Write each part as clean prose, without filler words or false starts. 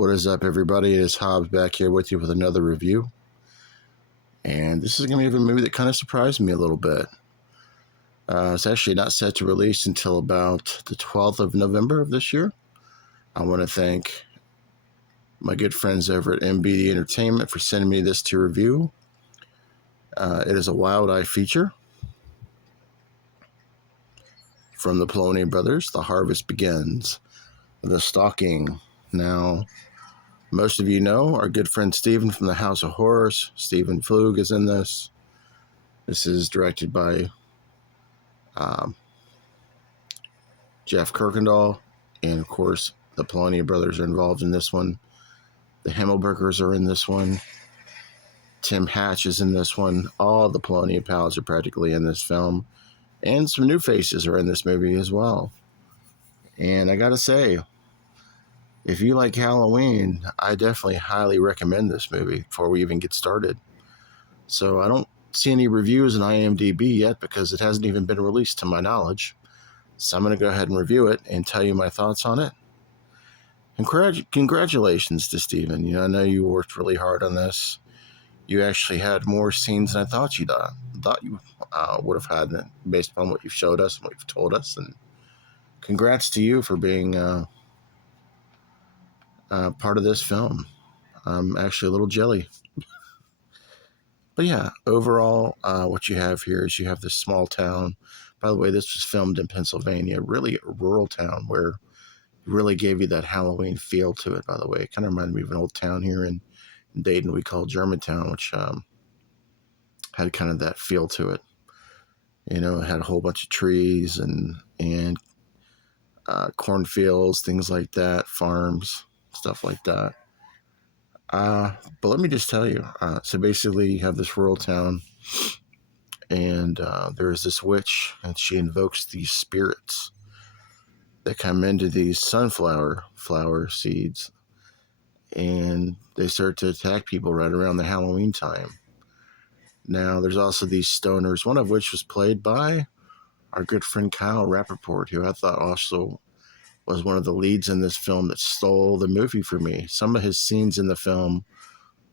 What is up, everybody? It is Hobbs back here with you with another review. And this is going to be a movie that kind of surprised me a little bit. It's actually not set to release until about the 12th of November of this year. I want to thank my good friends over at MBD Entertainment for sending me this to review. It is a Wild Eye feature from the Poloni brothers. The Harvest Begins. The Stalking. Now, most of you know our good friend Steven from the House of Horrors. Stephen Flug is in this. This is directed by Jeff Kirkendall. And, of course, the Poloni brothers are involved in this one. The Himmelbergers are in this one. Tim Hatch is in this one. All the Poloni pals are practically in this film. And some new faces are in this movie as well. And I gotta say, if you like Halloween, I definitely highly recommend this movie before we even get started. So I don't see any reviews in IMDb yet because it hasn't even been released to my knowledge. So I'm going to go ahead and review it and tell you my thoughts on it. And congratulations to Steven. I know you worked really hard on this. You actually had more scenes than I thought you would have had based upon what you've showed us and what you've told us. And congrats to you for being part of this film. I'm actually a little jelly. But yeah, overall, what you have here is you have this small town. By the way, this was filmed in Pennsylvania, really a rural town where it really gave you that Halloween feel to it, by the way. It kind of reminded me of an old town here in Dayton we call Germantown, which had kind of that feel to it. It had a whole bunch of trees and cornfields, things like that, farms, stuff like that. But let me just tell you, so basically you have this rural town, and there's this witch, and she invokes these spirits that come into these sunflower flower seeds, and they start to attack people right around the Halloween time. Now, there's also these stoners, one of which was played by our good friend Kyle Rappaport, who I thought also was one of the leads in this film that stole the movie for me. Some of his scenes in the film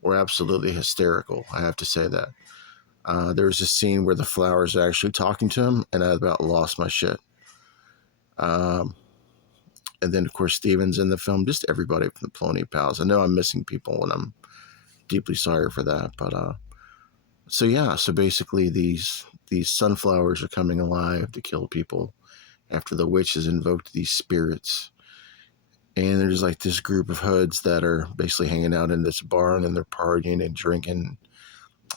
were absolutely hysterical, I have to say that. There was a scene where the flowers are actually talking to him, and I about lost my shit. And then, of course, Steven's in the film. Just everybody from the Poloni pals. I know I'm missing people, and I'm deeply sorry for that. But so basically these sunflowers are coming alive to kill people after the witch has invoked these spirits. And there's like this group of hoods that are basically hanging out in this barn, and they're partying and drinking.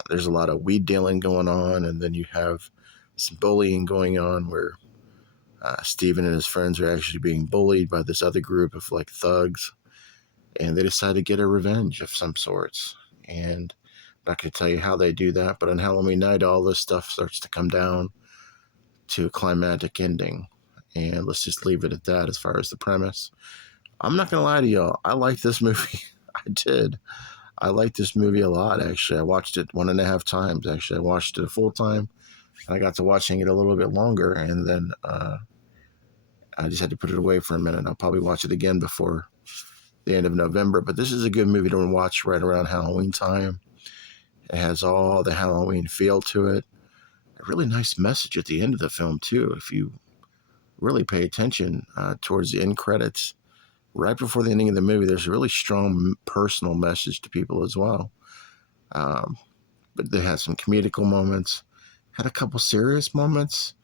There's a lot of weed dealing going on, and then you have some bullying going on where Steven and his friends are actually being bullied by this other group of like thugs, and they decide to get a revenge of some sorts. And I'm not going to tell you how they do that, but on Halloween night, all this stuff starts to come down to a climactic ending. And let's just leave it at that as far as the premise. I'm not going to lie to y'all. I liked this movie. I did. I liked this movie a lot, actually. I watched it 1.5 times, actually. I watched it a full time, and I got to watching it a little bit longer, and then I just had to put it away for a minute. I'll probably watch it again before the end of November, but this is a good movie to watch right around Halloween time. It has all the Halloween feel to it. A really nice message at the end of the film, too, if you really pay attention towards the end credits. Right before the ending of the movie, there's a really strong personal message to people as well. But they had some comedical moments, had a couple serious moments,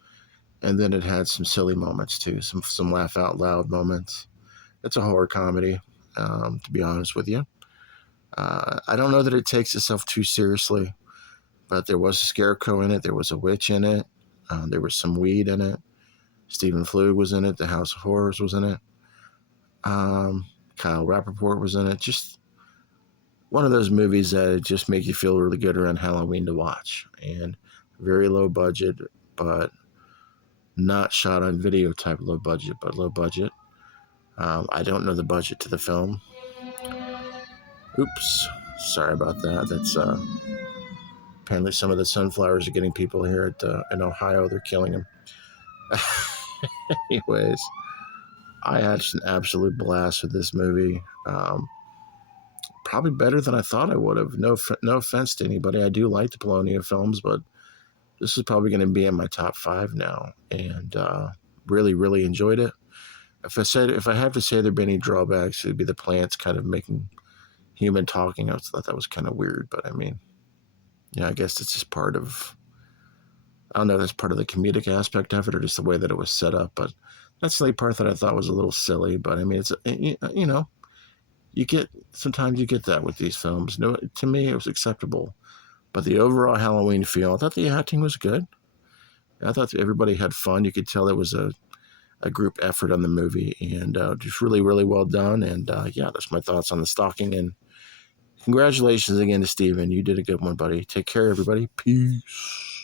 and then it had some silly moments too, some laugh out loud moments. It's a horror comedy, to be honest with you. I don't know that it takes itself too seriously, but there was a scarecrow in it, there was a witch in it, there was some weed in it. Stephen Flug was in it, the House of Horrors was in it. Kyle Rappaport was in it. Just one of those movies that just make you feel really good around Halloween to watch. And very low budget, but not shot on video type low budget, but low budget. I don't know the budget to the film. Oops. Sorry about that. That's apparently some of the sunflowers are getting people here in Ohio. They're killing them. Anyways, I had an absolute blast with this movie. probably better than I thought I would have. No offense to anybody. I do like the Polonium films, but this is probably going to be in my top 5 now, and really, really enjoyed it. If I have to say there'd be any drawbacks, it'd be the plants kind of making human talking. I thought that was kind of weird, but I mean, yeah, I guess it's just part of. I don't know if that's part of the comedic aspect of it or just the way that it was set up, but that's the only part that I thought was a little silly. But I mean, it's you know, sometimes you get that with these films. No, to me, it was acceptable. But the overall Halloween feel, I thought the acting was good. I thought everybody had fun. You could tell it was a group effort on the movie, and just really, really well done. And yeah, that's my thoughts on the Stalking. And congratulations again to Steven. You did a good one, buddy. Take care, everybody. Peace.